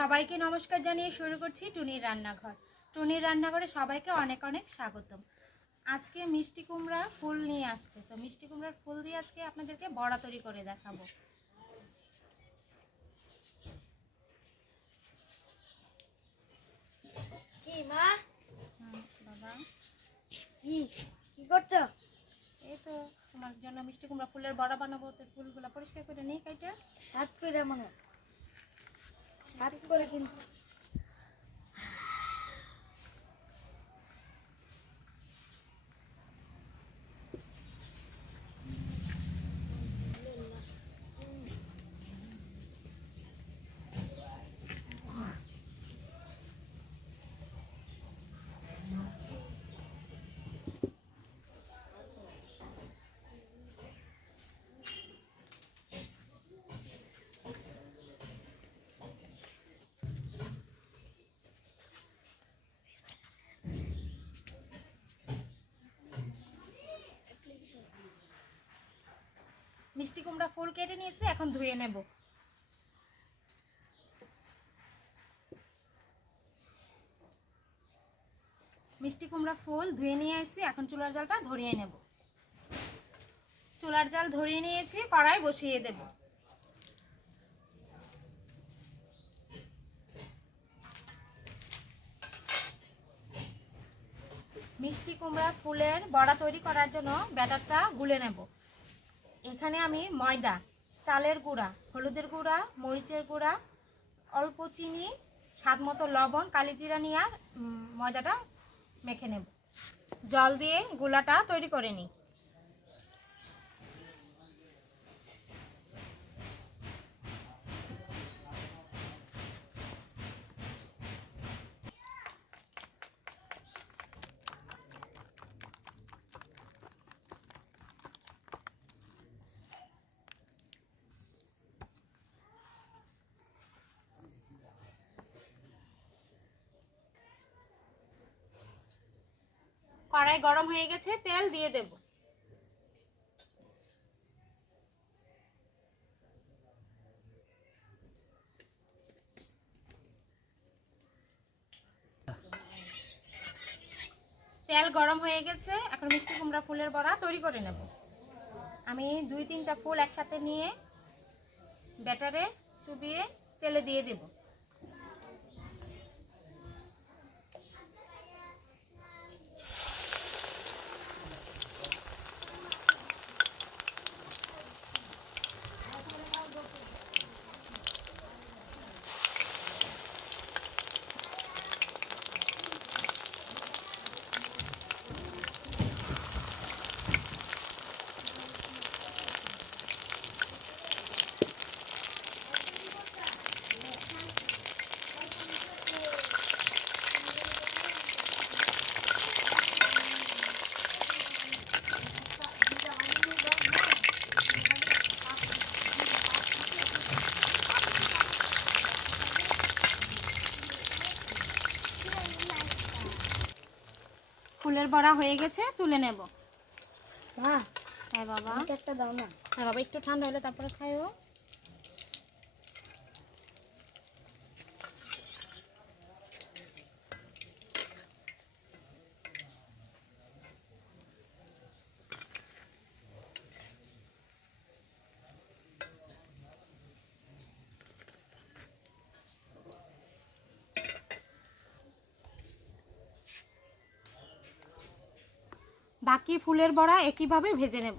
সবাইকে নমস্কার জানিয়ে শুরু করছি টুনির রান্নাঘর। টুনির রান্নাঘরে সবাইকে অনেক অনেক স্বাগতম। আজকে মিষ্টি কুমড়া ফুল নিয়ে আসছে, তো মিষ্টি কুমড়ার ফুল দিয়ে আজকে আপনাদেরকে বড়া তৈরি করে দেখাবো। কি মা? বাবা কি করছো? এই তো তোমার জন্য মিষ্টি কুমড়া ফুলের বড়া বানাবো। তো ফুলগুলো পরিষ্কার করে নিই, কাইটা সাত করে মনে সাত করে কিন্তু মিষ্টি কুমড়া ফুল কেটে নিয়েছি, এখন ধুয়ে নেব। মিষ্টি কুমড়া ফুল ধুয়ে নিয়ে আসছি, এখন চুলার জালটা ধরিয়ে নেব। চুলার জাল ধরিয়ে নিয়েছি, কড়াই বসিয়ে দেব। মিষ্টি কুমড়া ফুলের বড়া তৈরি করার জন্য ব্যাটারটা গুলে নেব। এখানে আমি ময়দা, চালের গুঁড়া, হলুদের গুঁড়া, মরিচের গুঁড়া, অল্প চিনি, স্বাদ মতো লবণ, কালিজিরা নিয়ে ময়দাটা মেখে নেব। জল দিয়ে গুলাটা তৈরি করে নিই। কড়াই গরম হয়ে গেছে, তেল দিয়ে দেব। তেল গরম হয়ে গেছে, এখন মিষ্টি কুমড়া ফুলের বড়া তৈরি করে নেব। আমি 2-3টা ফুল একসাথে নিয়ে ব্যাটারে চুবিয়ে তেলে দিয়ে দেব। ফুলের বড়া হয়ে গেছে, তুলে নেব। মা, হ্যাঁ বাবা, একটা দাও না। হ্যাঁ বাবা, একটু ঠান্ডা হলে তারপরে খাইও। বাকি ফুলের বড়া একইভাবে ভেজে নেব।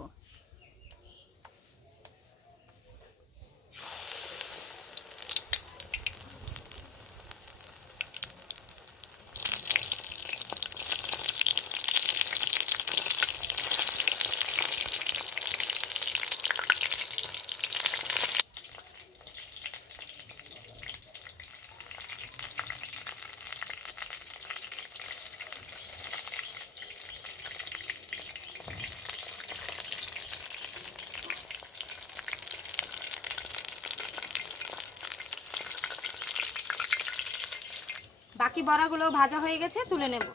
বাকি বড়াগুলো ভাজা হয়ে গেছে, তুলে নেব।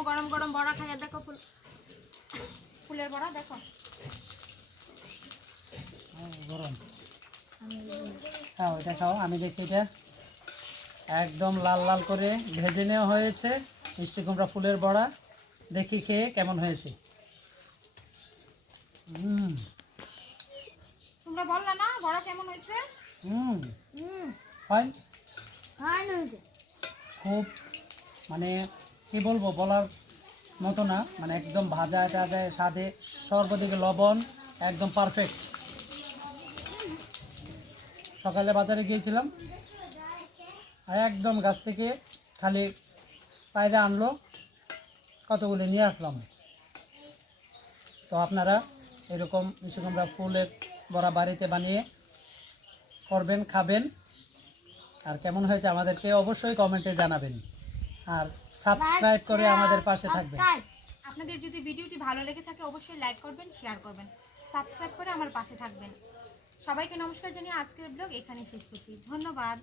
নাও গরম গরম বড়া খাইয়া দেখো, ফুলের বড়া দেখো। গরম খাও, এটা খাও। আমি দেখি এটা একদম লাল লাল করে ভেজে নেওয়া হয়েছে মিষ্টি কুমড়া ফুলের বড়া। দেখি খেয়ে কেমন হয়েছে। তোমরা বললা না বড়া কেমন হয়েছে? হয় হয় না হয়েছে। খুব, মানে কি বলবো, বলার মতো না, মানে একদম ভাজা টাজা স্বাদে সর্বদিকে লবণ একদম পারফেক্ট। সকালে বাজারে গিয়েছিলাম, আর একদম গাছ থেকে খালি পায়রা আনলো, কতগুলো নিয়ে আসলাম। তো আপনারা এরকম মিষ্টি কুমড়া ফুলের বড়া বাড়িতে বানিয়ে করবেন, খাবেন, আর কেমন হয়েছে আমাদেরকে অবশ্যই কমেন্টে জানাবেন। আর সাবস্ক্রাইব করে আমাদের পাশে থাকবেন। আপনাদের যদি ভিডিওটি ভালো লেগে থাকে অবশ্যই লাইক করবেন, শেয়ার করবেন, সাবস্ক্রাইব করে আমার পাশে থাকবেন। সবাইকে নমস্কার জানিয়ে আজকের ব্লগ এখানে শেষ করছি। ধন্যবাদ।